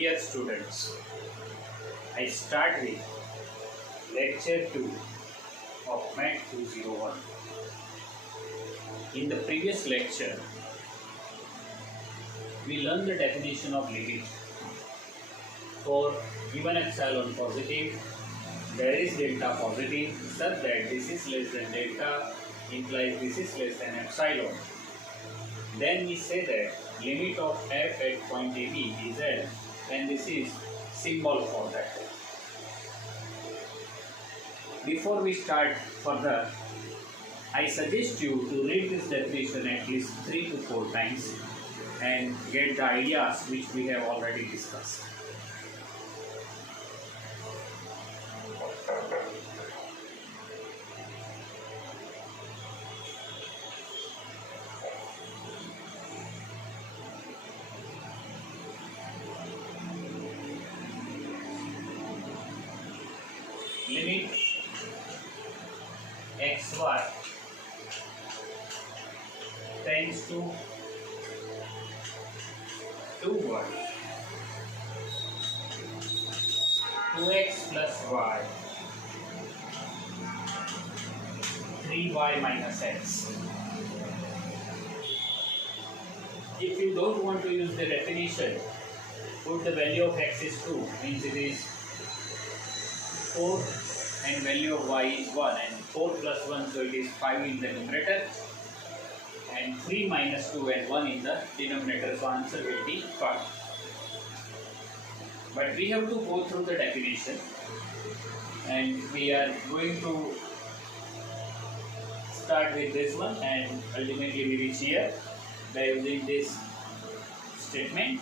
Dear students, I start with lecture 2 of Math 201. In the previous lecture, we learned the definition of limit. For given epsilon positive, there is delta positive such that this is less than delta implies this is less than epsilon. Then we say that limit of f at point AB is L, and this is symbol for that. Before we start further, I suggest you to read this definition at least 3 to 4 times and get the ideas which we have already discussed. Limit xy tends to 2 2x plus y 3y minus x. If you don't want to use the definition, put the value of x is 2, means it is 4 and value of y is 1, and 4 plus 1, so it is 5 in the numerator and 3 minus 2 and 1 in the denominator, so answer will be 5. But we have to go through the definition, and we are going to start with this one and ultimately we reach here by using this statement.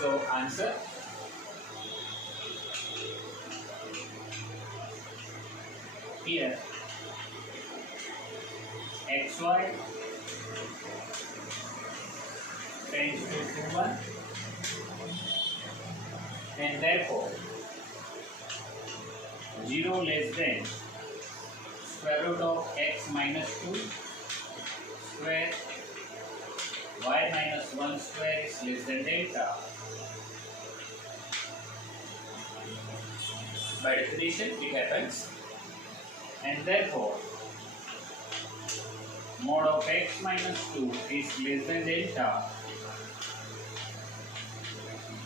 So answer here xy tends to 1, and therefore 0 less than square root of x minus 2 square y minus 1 square is less than delta. By definition it happens, and therefore mod of x minus 2 is less than delta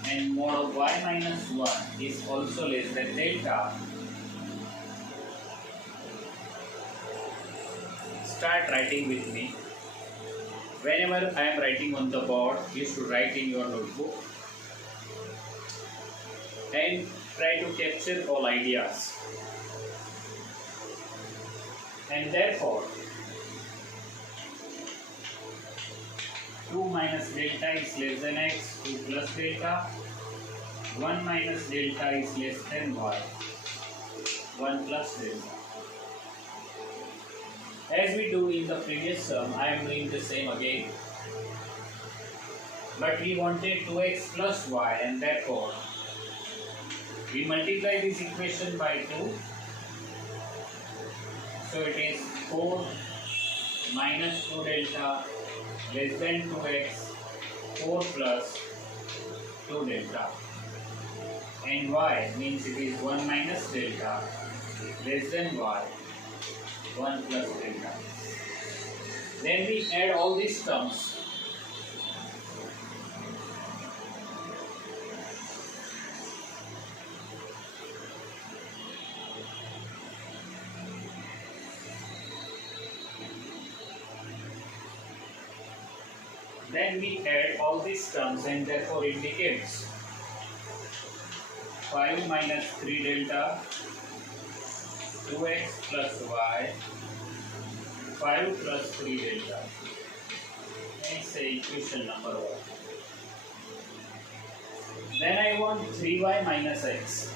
and mod of y minus 1 is also less than delta. Start writing with me. Whenever I am writing on the board, you should write in your notebook and try to capture all ideas. And therefore 2 minus delta is less than x, 2 plus delta, 1 minus delta is less than y, 1 plus delta. As we do in the previous sum, I am doing the same again. But we wanted 2x plus y, and therefore we multiply this equation by 2. So it is 4 minus 2 delta less than 2x, 4 plus 2 delta, and y means it is 1 minus delta less than y, 1 plus delta. Then we add all these terms. Then we add all these terms, and therefore it becomes 5 minus 3 delta 2x plus y 5 plus 3 delta. And say equation number 1. Then I want 3y minus x,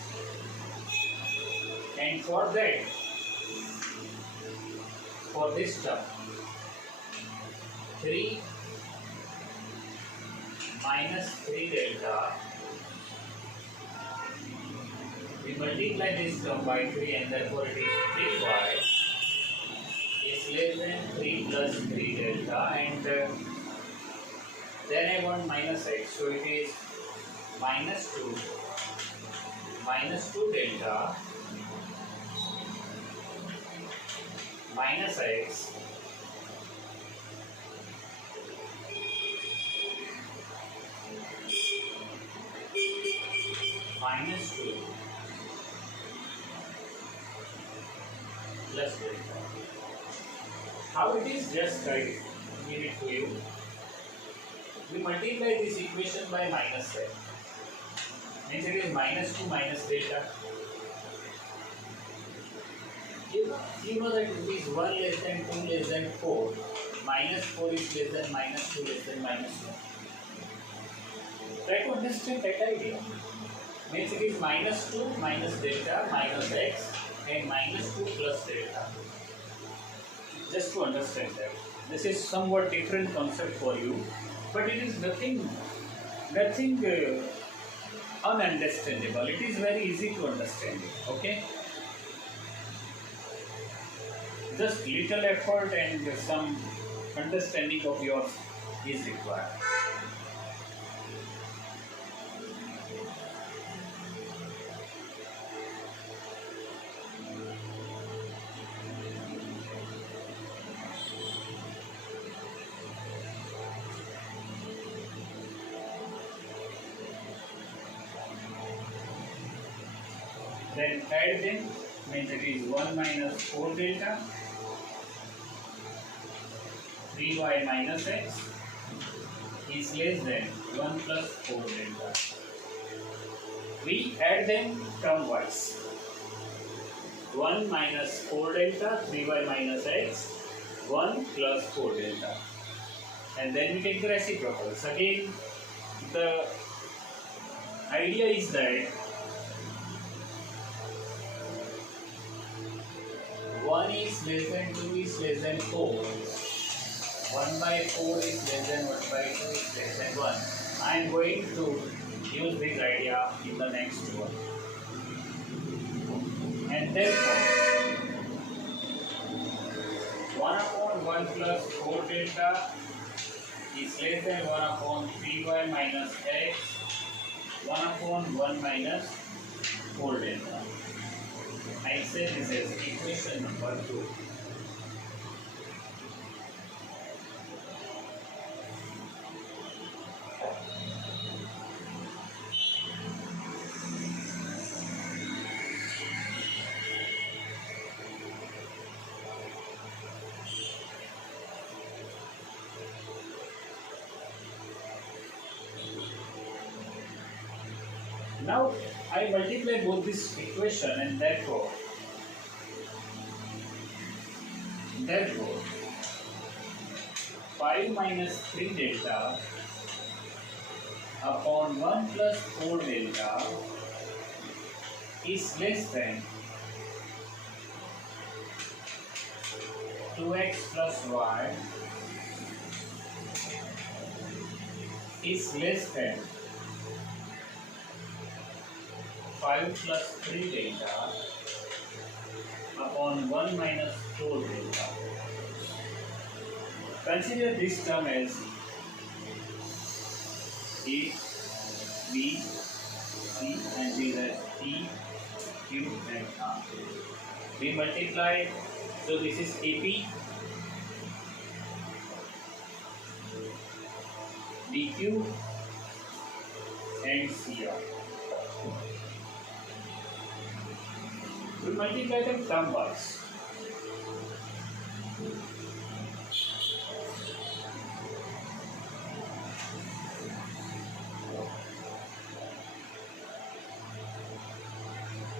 and for that, for this term 3 minus 3 delta, we multiply this term by 3, and therefore it is 3y is less than 3 plus 3 delta, and Then I want minus x, so it is minus 2 delta minus x minus 2 plus delta. How it is, just I give it to you. We multiply this equation by minus x. Means it is minus 2 minus delta. You know that it is 1 less than 2 less than 4. Minus 4 is less than minus 2 less than minus 1. Try to understand that idea. Means it is minus 2 minus delta minus x and minus 2 plus delta. Just to understand that. This is somewhat different concept for you, but it is nothing ununderstandable. It is very easy to understand it. Okay. Just little effort and some understanding of yours is required. Then add them, means it is 1 minus 4 delta 3y minus x is less than 1 plus 4 delta. We add them term-wise. 1 minus 4 delta 3y minus x 1 plus 4 delta. And then we take the reciprocals. Again, the idea is that 1 is less than 2 is less than 4. 1 by 4 is less than 1 by 2 is less than 1. I am going to use this idea in the next one. And therefore, 1 upon 1 plus 4 delta is less than 1 upon 3y minus x 1 upon 1 minus 4 delta. I say this is equation number 2. Now I multiply both this equation and therefore 5 minus 3 delta upon 1 plus 4 delta is less than 2x plus y is less than 5 plus 3 delta upon 1 minus 4 delta. Consider this term as A, B, C and these are T, Q and R. We multiply, so this is AP, DQ and CR. We multiply them term-wise.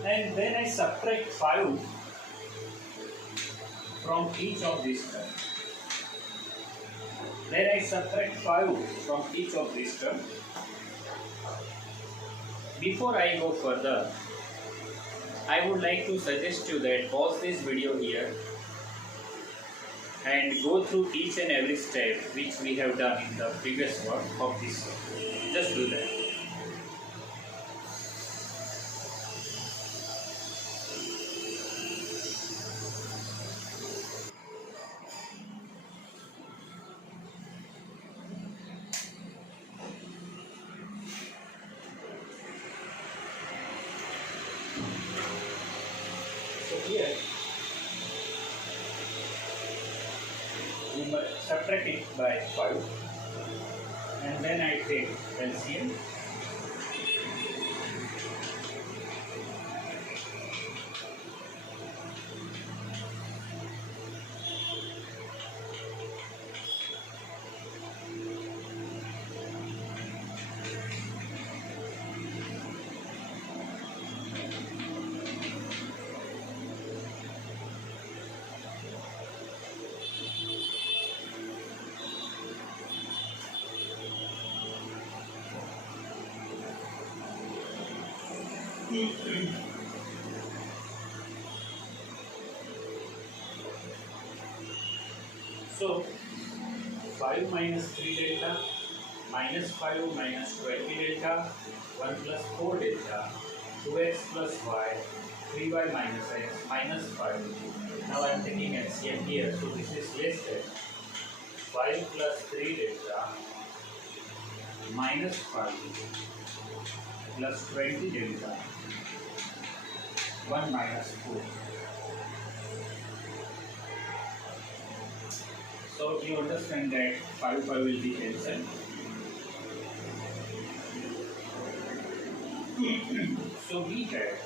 And then I subtract 5 from each of these terms. Then I subtract 5 from each of these terms. Before I go further, I would like to suggest you that pause this video here and go through each and every step which we have done in the previous work of this work. Just do that. So here we subtract it by 5 and then I take LCM. So 5 minus 3 delta minus 5 minus 20 delta 1 plus 4 delta 2x plus y 3y minus x minus 5. Now I am taking LCM here, so this is less than 5 plus 3 delta minus 5 plus 20 delta 1 minus 4. So you understand that 5 will be cancelled. So we have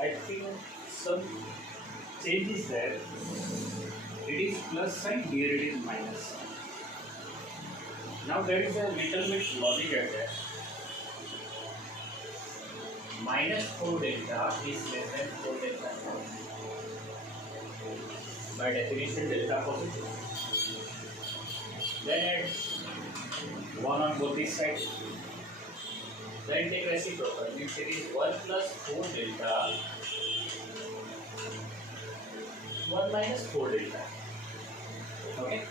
I think some changes there. It is plus sign, here it is minus sign. Now there is a little bit logic at that. Minus 4 delta is less than 4 delta. By definition, delta positive. Then add 1 on both these sides. Then take reciprocal, means it is 1 plus 4 delta 1 minus 4 delta. Okay?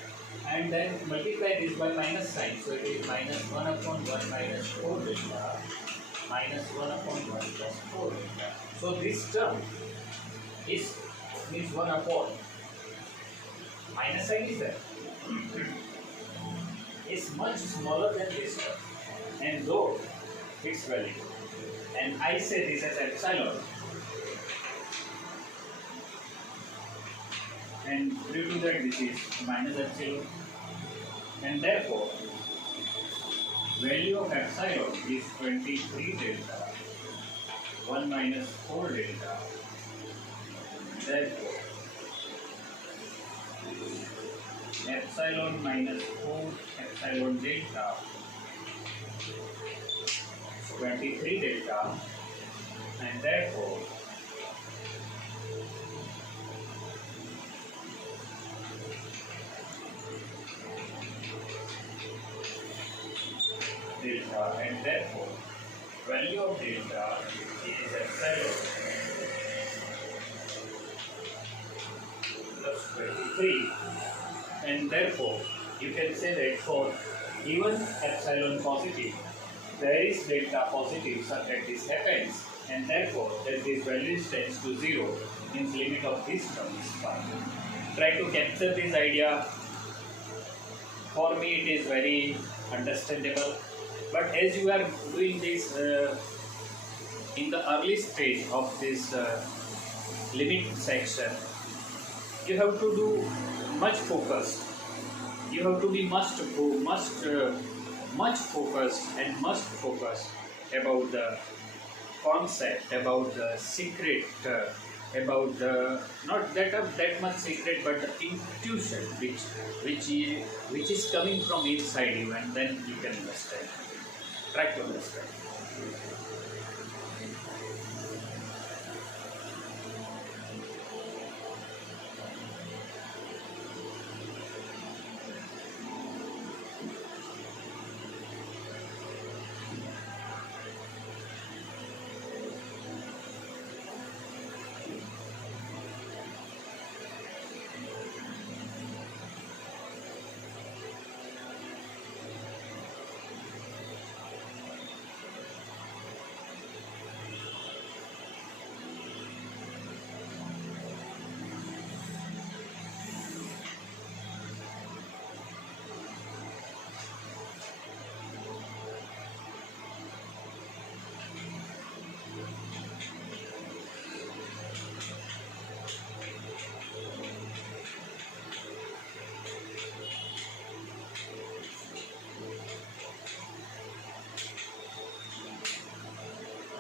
And then multiply this by minus sign. So it is minus 1 upon 1 minus 4 delta minus 1 upon 1 plus 4 delta. So this term is means 1 upon minus sign is there. Is much smaller than this term. And though its value. And I say this as epsilon. And due to that this is minus epsilon. And therefore, value of epsilon is 23 delta 1 minus 4 delta. Therefore, epsilon minus 4 epsilon delta 23 delta, and therefore delta, and therefore value of delta is epsilon plus 23, and therefore you can say that for given epsilon positive there is delta positive such that this happens, and therefore that this value tends to 0, means limit of this term is 5. Try to capture this idea. For me it is very understandable, but as you are doing this in the early stage of this limit section, you have to do much focus. You have to be much focused and must focus about the concept, about the secret, about the not that much secret, but the intuition which is coming from inside you, and then you can understand. Try to understand.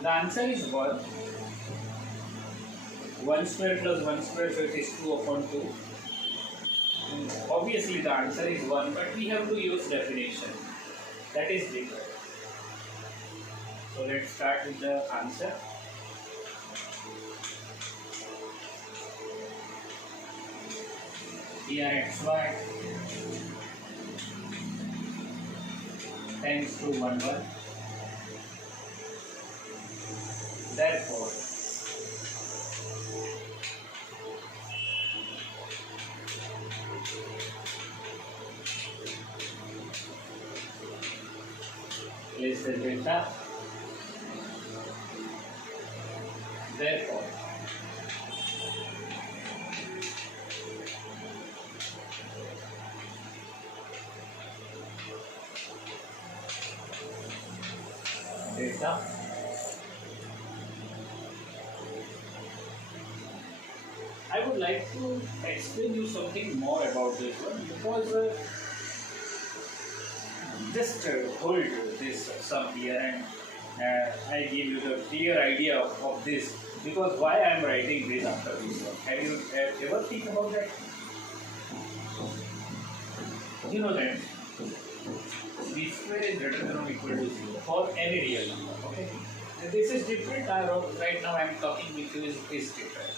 The answer is 1. 1 square plus 1 square, so it is 2 upon 2. Obviously the answer is 1, but we have to use definition. That is bigger. So let's start with the answer. Here xy tends to 1 1. Therefore, less than delta. Therefore, delta I would like to explain you something more about this one, because just hold this sum here and I give you the clear idea of this, because why I am writing this after this one. Have you ever think about that? You know that b square is greater than or equal to 0 for any real number. Okay, and this is different. Right now I am talking with you is different.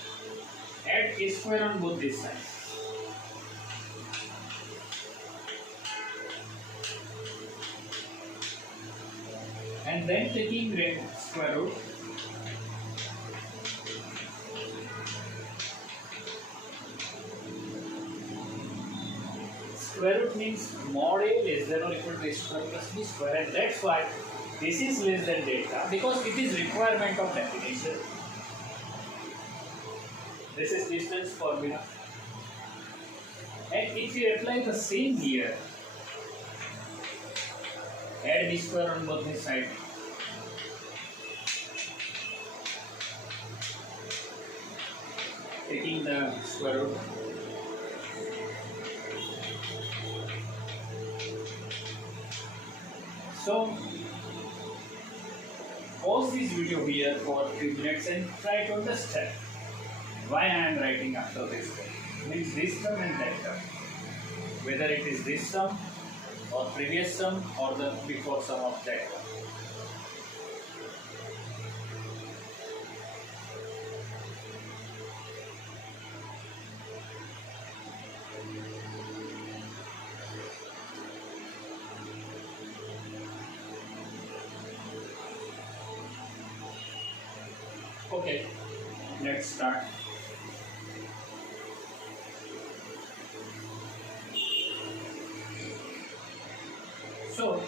Add a square on both these sides. And then taking square root, square root means mod a less than or equal to a square plus b square, and that's why this is less than delta, because it is requirement of definition. This is distance formula, and if you apply the same here, add b square on both the sides. Taking the square root. So, pause this video here for a few minutes and try to understand why I am writing after this term. Means this term and that term. Whether it is this term or previous sum or the before sum of that one. Okay, let's start. So,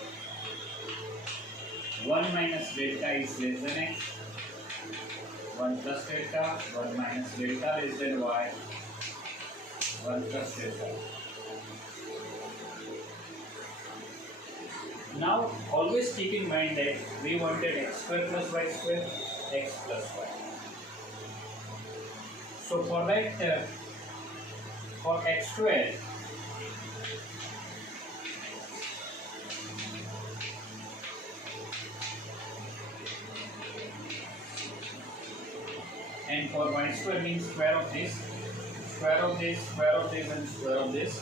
1 minus delta is less than x, 1 plus delta, 1 minus delta less than y, 1 plus delta. Now, always keep in mind that we wanted x square plus y square, x plus y. So, for that, for x square, and for y square means square of this, square of this, square of this, and square of this.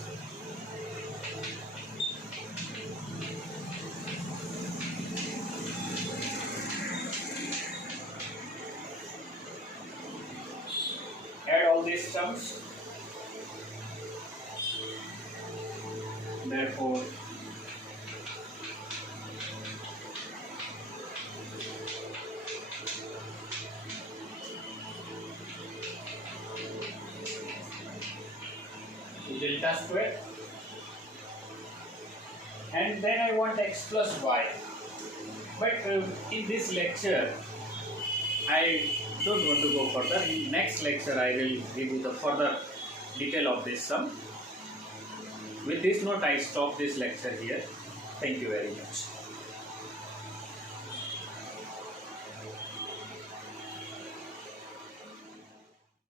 Add all these terms. Therefore, delta square, and then I want x plus y, but in this lecture I don't want to go further. In next lecture I will give you the further detail of this sum. With this note I stop this lecture here. Thank you very much.